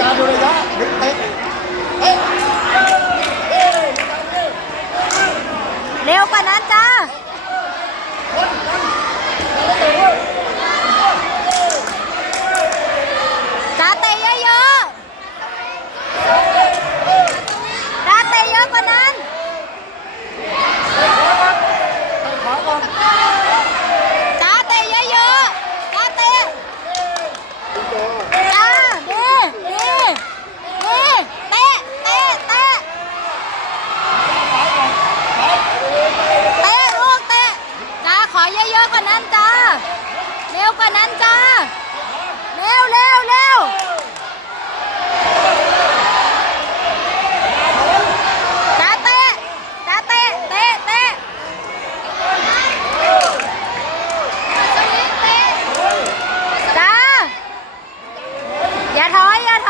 การดูระยะดึงเตะเร็วกว่านั้นจ้าจ้าเตะเยอะๆจ้าเตะเยอะกว่านั้น ขวาก่อน จ้าเตะเยอะๆจ้าเตะ ดึงตัว จ้าดีดีดีเตะเตะเตะเตะลูกเตะจ้าข อเยอะๆกว่านั้นจ้า เร็วกว่านั้นจ้า เร็วเร็วเร็วจ้าเตะจ้าเตะเตะเตะจ้าอย่าถอยอย่าถอย